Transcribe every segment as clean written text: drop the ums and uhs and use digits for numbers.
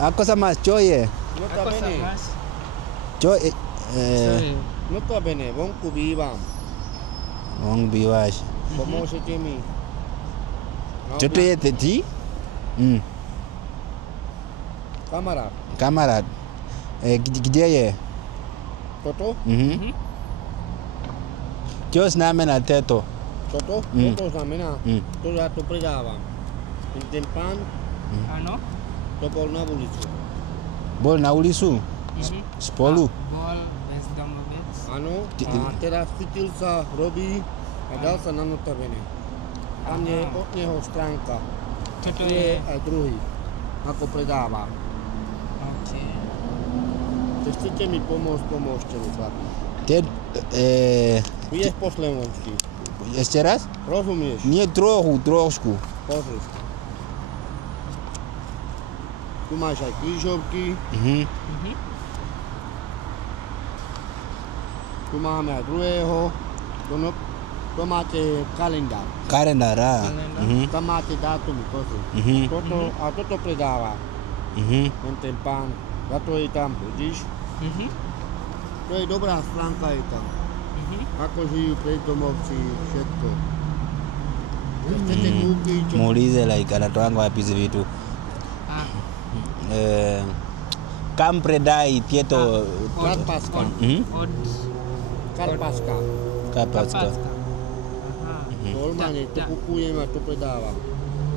Ako sa mas, Joye. Nota bene. Joye. Nota bene, vonku viivam. Wong biwas. Pomožete mi. Čo to je ty? Kamarát. Kamarát. Kde je? Toto? Čo znamená toto? Toto? Toto znamená, to ja to predávam. Ten pán, Ano? to bol na ulicu. Bol na ulicu? Spolu? Bol bezdomovec. Áno, a teraz chytil sa, robí a dal sa na nota bene. Tam je od neho stránka. Toto Tu je aj druhý, ako predáva. OK. Keď chcete mi pomôcť, pomôžte mi, chlapi. Vieš po slovensky. Ešte raz? Rozumieš? Nie trošku. Pozri. Tu máš aj krížovky. Tu máme aj druhého. To máte kalendár. Kalendár, á. Tam máte dátumy, pozri. Toto predáva. Ten pán. Za to je tam, vidíš? To je dobrá stránka, je tam. Ako žijú bezdomovci, všetko. Chcete kúpiť, čo... Muulize like anatoanga wapi hizi vitu. Kam predai tieto... Karpatska. Karpatska. Karpatska. Normálne, to kupujem a to predávam.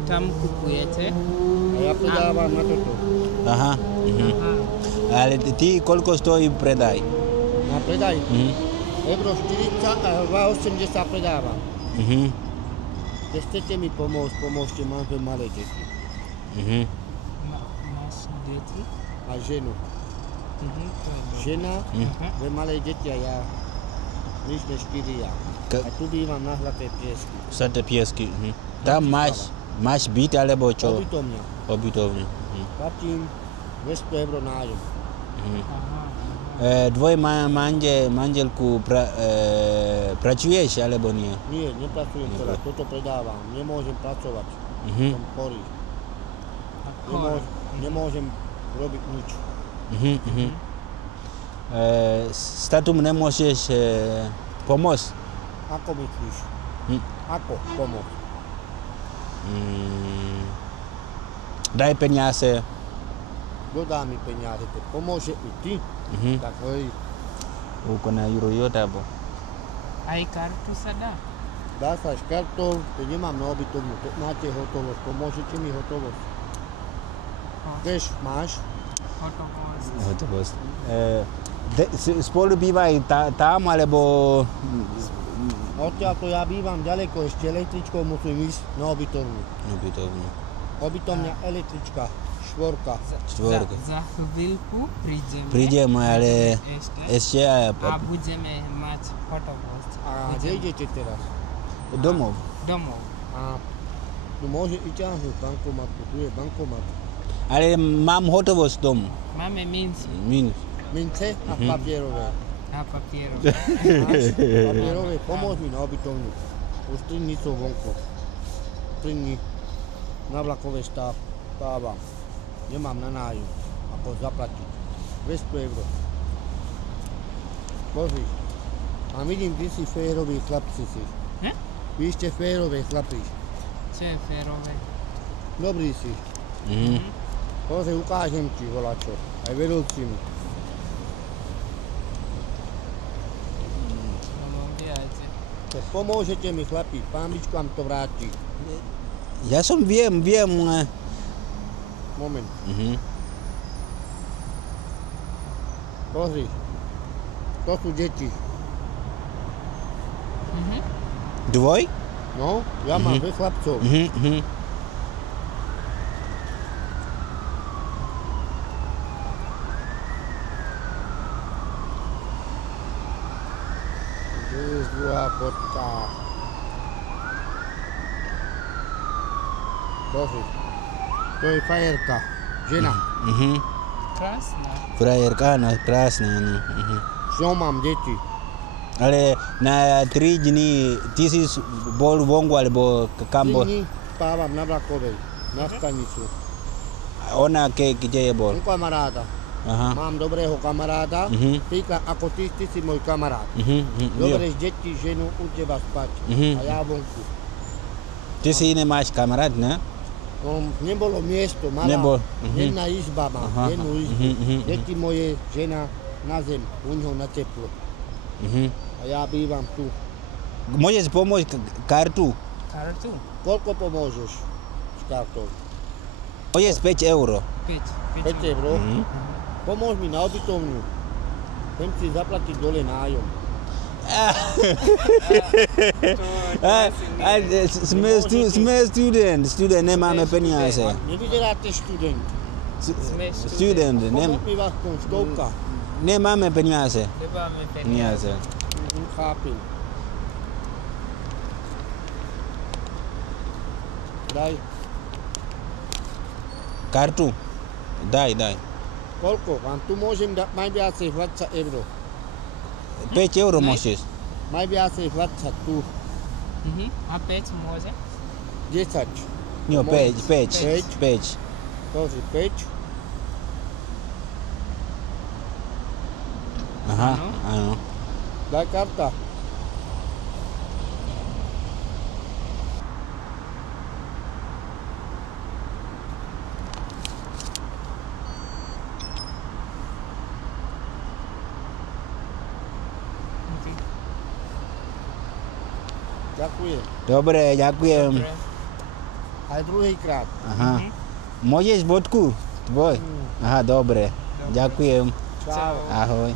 Tam kupujete? A ja predávam na toto. Aha. Ale ty koľko stojí predaj? Na predaj? Euro 40 a 2,80 predávam. Keď chcete mi pomôcť, pomôžte, mám dve malé deti. Máš deti? A ženu. Žena, dve malé deti a ja. My sme 4. A tu bývam na Zlaté Piesky. Zlaté Piesky. Tam máš byt alebo čo? Obytovňa. Obytovňa. Platím 200 € nájom. Dvoj manželku pracuješ alebo nie? Nie, nepracujem teraz, toto predávam. Nemôžem pracovať. Som chorý. Nemôžem robiť nič. S tatum nemôžeš pomôcť? Ako myslíš? Ako pomôcť? Daj peniaze. Kto dá mi peniaze? Pomôže mi ty? Tak hej. Uko na euro yote hapo. Aj kartu sa dá? Dá sa s kartou, keď nemám na obytovnú, máte hotovosť, pomôžete mi hotovosť. Cash máš? Hotovosť. Spolu bývaj tam, alebo... Odtiaľ to ja bývam ďaleko, ešte električkou musím ísť na obytovnú. Obytovňa, električka, štvorka. Za chvíľku Prídeme, ale ešte... A budeme mať hotovosť. A kde idete teraz? Domov. A tu môže i ťahnuť bankomatku, tu je bankomat. Ale mám hotovosť dom. Máme Mince a papierové. A papierové. Papierové, pomôž mi na obytovňu. Už 3 dní sú vonku. 3 dní na vlakové stávam. Nemám na nájom, ako zaplatiť. 200 €. Pozri. A vidím, ty si férový chlapci si. Vy ste férové chlapci. Čo je férové? Dobrý si. Pozri, ukážem ti volačo. Aj vedúcimi. Tak pomôžete mi, chlapi, pán Bičko vám to vráti. Ja som viem. Moment. Pozri, to sú deti. Dvoj? No, ja mám 2 chlapcov. Druhá fotka. Pozri, to je frajerka, žena. Krásna. Frajerka, áno, krásna. S ňou mám deti. Ale na 3 dní ty si bol vonku alebo kam bol? 3 dní spávam na vlakovej, na stanicu. Ona kde je bol? U kamaráda. Aha. Mám dobrého kamaráda. Príklad, ako ty si môj kamarát. Zoberieš deti, ženu, u teba spať. A ja vonku. Ty si nemáš kamarát, ne? No, nebolo miesto, mala jedna izba má, jednu izbu. Deti moje, žena na zem, u neho na teplo. A ja bývam tu. Môžeš pomôcť kartu? Kartu? Koľko pomôžeš s kartou? To je 5 euro. 5 €5. Pomôž mi na ubytovňu. Chcem si zaplatiť dole nájom. Sme student, nemáme peniaze. Nevyzeráte študent. Student, Pomôž mi vás tom stovka. nemáme peniaze. Nemáme peniaze. Chápem. Daj. Kartu? Daj. Koľko? Vám tu môžem dať najviacej 20 €. 5 euro môžeš. Najviacej 20 tu. A 5 môže? 10. Nie, 5. Tože 5. Aha, áno. Daj karta. Ďakujem. Dobre, ďakujem. Dobre. Aj druhýkrát. Aha. Môžeš bodku? Tvoj? Aha, dobre. Ďakujem. Čau. Ahoj.